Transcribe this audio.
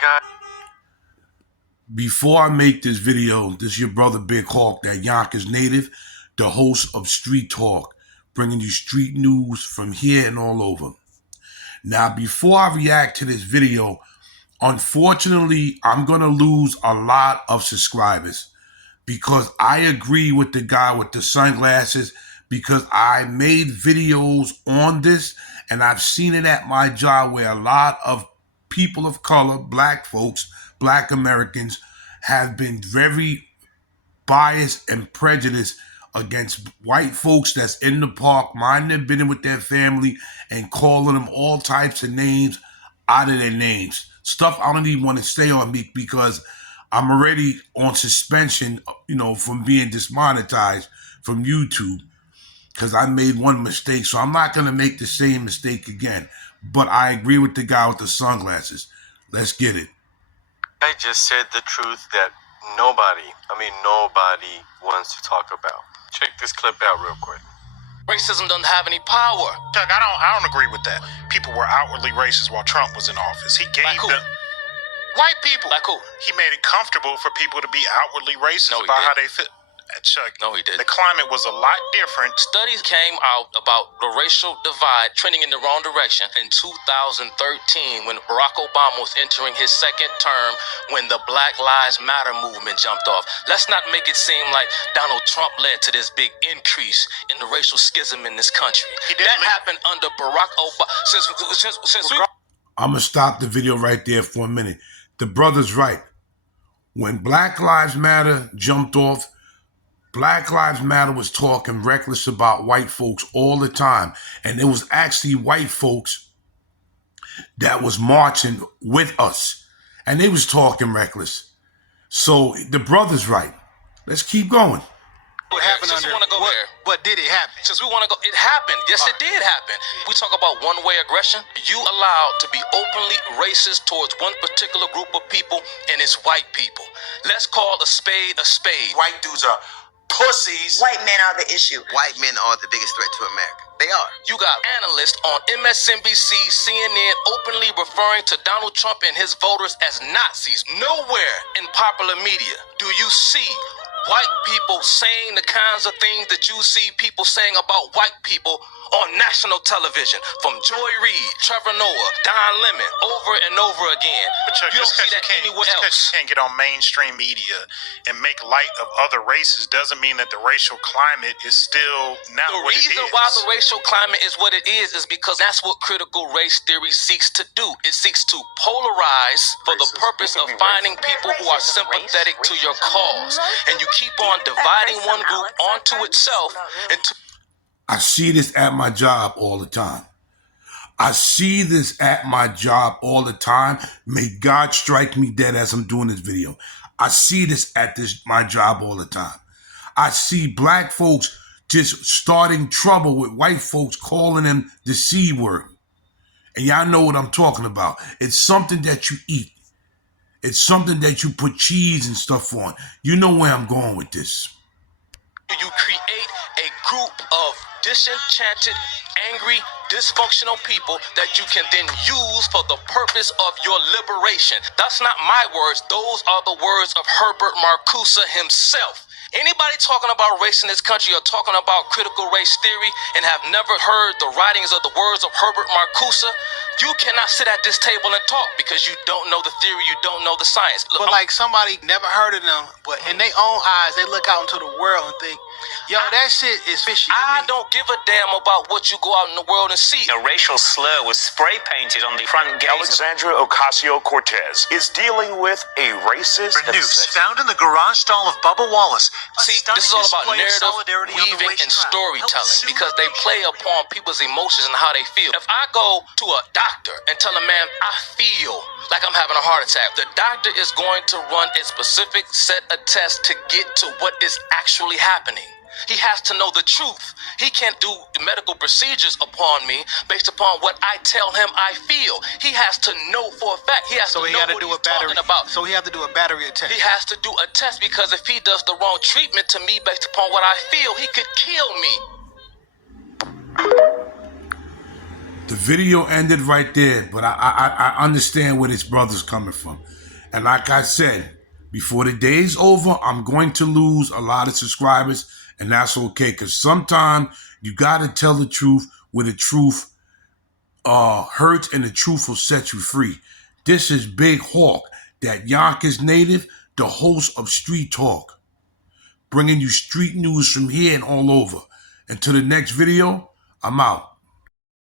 God. Before I make this video, this is your brother Big Hawk, that Yonkers native, the host of Street Talk, bringing you street news from here and all over. Now, before I react to this video, unfortunately, I'm going to lose a lot of subscribers because I agree with the guy with the sunglasses, because I made videos on this and I've seen it at my job where a lot of people of color, black folks, black Americans, have been very biased and prejudiced against white folks that's in the park, minding their business with their family and calling them all types of names out of their names. Stuff I don't even want to say on me because I'm already on suspension, from being demonetized from YouTube because I made one mistake. So I'm not going to make the same mistake again. But I agree with the guy with the sunglasses. Let's get it. I just said the truth that nobody wants to talk about. Check this clip out real quick. Racism doesn't have any power. Chuck, I don't agree with that. People were outwardly racist while Trump was in office. He gave Like who? them white people. Like who? He made it comfortable for people to be outwardly racist No, he about how didn't. they fit. Chuck, No, he didn't. the climate was a lot different. Studies came out about the racial divide trending in the wrong direction in 2013 when Barack Obama was entering his second term, when the Black Lives Matter movement jumped off. Let's not make it seem like Donald Trump led to this big increase in the racial schism in this country. That happened under Barack Obama. I'm going to stop the video right there for a minute. The brother's right. When Black Lives Matter jumped off, Black Lives Matter was talking reckless about white folks all the time. And it was actually white folks that was marching with us. And they was talking reckless. So the brother's right. Let's keep going. What happened under? What did it happen? Since we want to go, it happened. Yes, it did happen. We talk about one-way aggression. You allowed to be openly racist towards one particular group of people, and it's white people. Let's call a spade a spade. White dudes are pussies. White men are the issue. White men are the biggest threat to America. They are. You got analysts on MSNBC, CNN openly referring to Donald Trump and his voters as Nazis. Nowhere in popular media do you see white people saying the kinds of things that you see people saying about white people on national television, from Joy Reid, Trevor Noah, Don Lemon, over and over again. But Chuck, you don't see that anywhere because else. you can't get on mainstream media and make light of other races doesn't mean that the racial climate is still not The what it is. reason why the racial climate is what it is because that's what critical race theory seeks to do. It seeks to polarize for the purpose of finding people who are sympathetic to your cause. And you keep on dividing one group onto itself into. I see this at my job all the time. I see this at my job all the time. May God strike me dead as I'm doing this video. I see this at my job all the time. I see black folks just starting trouble with white folks, calling them the C word. And y'all know what I'm talking about. It's something that you eat. It's something that you put cheese and stuff on. You know where I'm going with this. You create a group of disenchanted, angry, dysfunctional people that you can then use for the purpose of your liberation. That's not my words. Those are the words of Herbert Marcuse himself. Anybody talking about race in this country or talking about critical race theory and have never heard the writings of the words of Herbert Marcuse, you cannot sit at this table and talk because you don't know the theory, you don't know the science. Look, But like somebody never heard of them, but in their own eyes, they look out into the world and think, yo, that shit is fishy to I me. don't give a damn about what you go out in the world and see. A racial slur was spray painted on the front gate. Alexandria Ocasio-Cortez is dealing with a racist News found in the garage stall of Bubba Wallace. See, this is all about narrative weaving and storytelling because they play upon people's emotions and how they feel. If I go to a doctor and tell a man, I feel like I'm having a heart attack, the doctor is going to run a specific set of tests to get to what is actually happening. He has to know the truth. He can't do medical procedures upon me based upon what I tell him I feel. He has to know for a fact. He has to know what he's talking about. So he had to do a battery test. He has to do a test because if he does the wrong treatment to me based upon what I feel, he could kill me. The video ended right there, but I understand where this brother's coming from. And like I said, before the day's over, I'm going to lose a lot of subscribers, and that's okay, because sometimes you got to tell the truth where the truth hurts and the truth will set you free. This is Big Hawk, that Yonkers native, the host of Street Talk, bringing you street news from here and all over. Until the next video, I'm out.